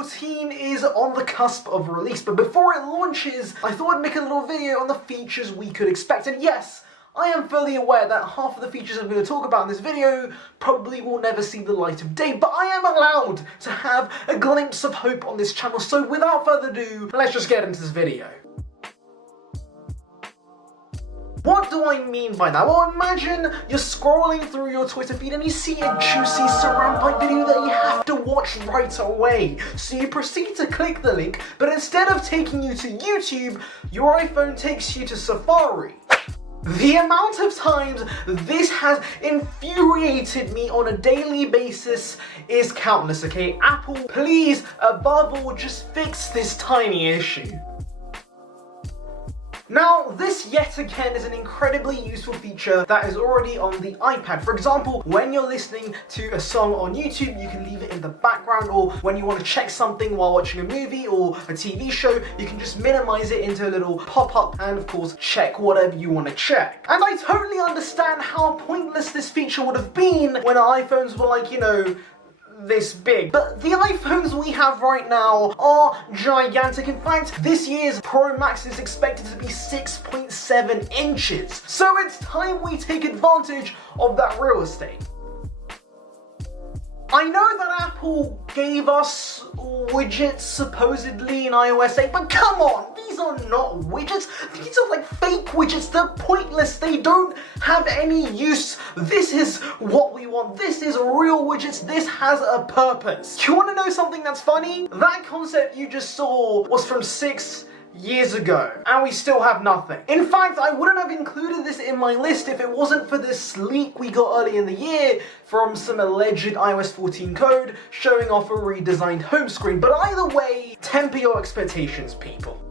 14 is on the cusp of release, but before it launches, I thought I'd make a little video on the features we could expect. And yes, I am fully aware that half of the features I'm going to talk about in this video probably will never see the light of day, but I am allowed to have a glimpse of hope on this channel, so without further ado, let's just get into this video. What do I mean by that? Well, imagine you're scrolling through your Twitter feed and you see a juicy surround by video that you have to watch right away. So you proceed to click the link, but instead of taking you to YouTube, your iPhone takes you to Safari. The amount of times this has infuriated me on a daily basis is countless, okay? Apple, please, above all, just fix this tiny issue. Now, this yet again is an incredibly useful feature that is already on the iPad. For example, when you're listening to a song on YouTube, you can leave it in the background, or when you want to check something while watching a movie or a TV show, you can just minimize it into a little pop-up and, of course, check whatever you want to check. And I totally understand how pointless this feature would have been when our iPhones were like, you know, this big. But the iPhones we have right now are gigantic. In fact, this year's Pro Max is expected to be 6.7 inches. So it's time we take advantage of that real estate. I know that Apple gave us widgets supposedly in iOS 8, but come on, these are not widgets. These are like fake widgets. They're pointless. They don't have any use. This is what we want. This is real widgets. This has a purpose. You want to know something that's funny? That concept you just saw was from 6 years ago, and we still have nothing. In fact, I wouldn't have included this in my list if it wasn't for this leak we got early in the year from some alleged iOS 14 code showing off a redesigned home screen. But either way, temper your expectations, people.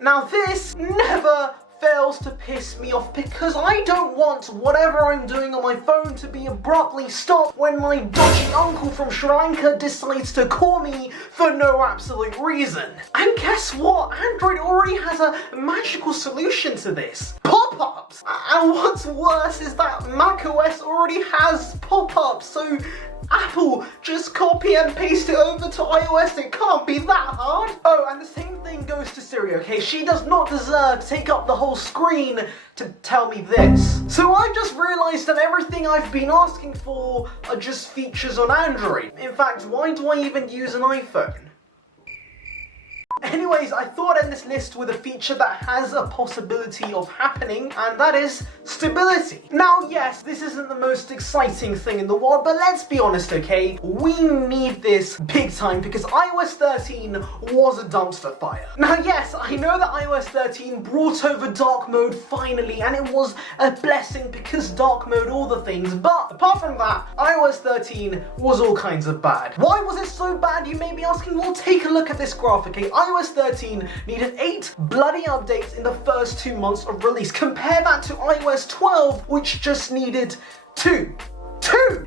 Now this never fails to piss me off, because I don't want whatever I'm doing on my phone to be abruptly stopped when my dodgy uncle from Sri Lanka decides to call me for no absolute reason. And guess what? Android already has a magical solution to this. Pop-ups! And what's worse is that macOS already has pop-ups, so Apple, just copy and paste it over to iOS. It can't be that hard. Oh, and the same thing goes to Siri, okay? She does not deserve to take up the whole screen to tell me this. So I've just realized that everything I've been asking for are just features on Android. In fact, why do I even use an iPhone? Anyways, I thought I'd end this list with a feature that has a possibility of happening, and that is stability. Now, yes, this isn't the most exciting thing in the world, but let's be honest, okay? We need this big time because iOS 13 was a dumpster fire. Now, yes, I know that iOS 13 brought over dark mode finally, and it was a blessing because dark mode, all the things, but apart from that, iOS 13 was all kinds of bad. Why was it so bad, you may be asking? Well, take a look at this graph, okay? iOS 13 needed 8 bloody updates in the first 2 months of release. Compare that to iOS 12, which just needed 2.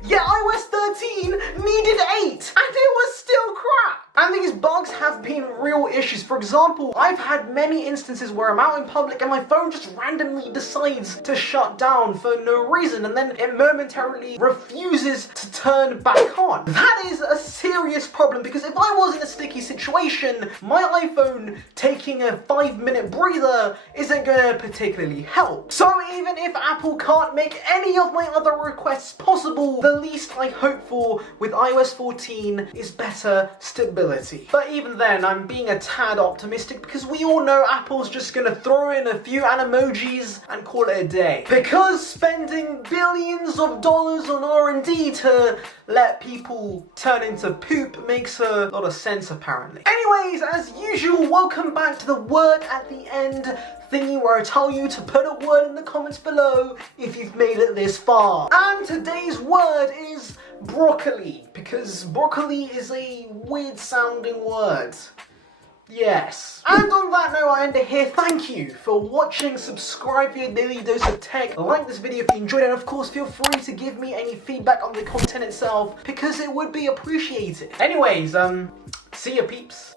Yeah, iOS 13 needed 8, and it was still crap. And these bugs have been real issues. For example, I've had many instances where I'm out in public and my phone just randomly decides to shut down for no reason, and then it momentarily refuses to turn back on. That is a serious problem, because if I was in a sticky situation, my iPhone taking a 5-minute breather isn't going to particularly help. So even if Apple can't make any of my other requests possible, the least I hope for with iOS 14 is better stability. But even then, I'm being a tad optimistic, because we all know Apple's just gonna throw in a few emojis and call it a day. Because spending billions of dollars on R&D to let people turn into poop makes a lot of sense, apparently. Anyways, as usual, welcome back to the word at the end thingy where I tell you to put a word in the comments below if you've made it this far. And today's word is broccoli, because broccoli is a weird sounding word. Yes. And on that note, I end it here. Thank you for watching. Subscribe for your daily dose of tech. Like this video if you enjoyed it. And of course, feel free to give me any feedback on the content itself, because it would be appreciated. Anyways, see ya, peeps.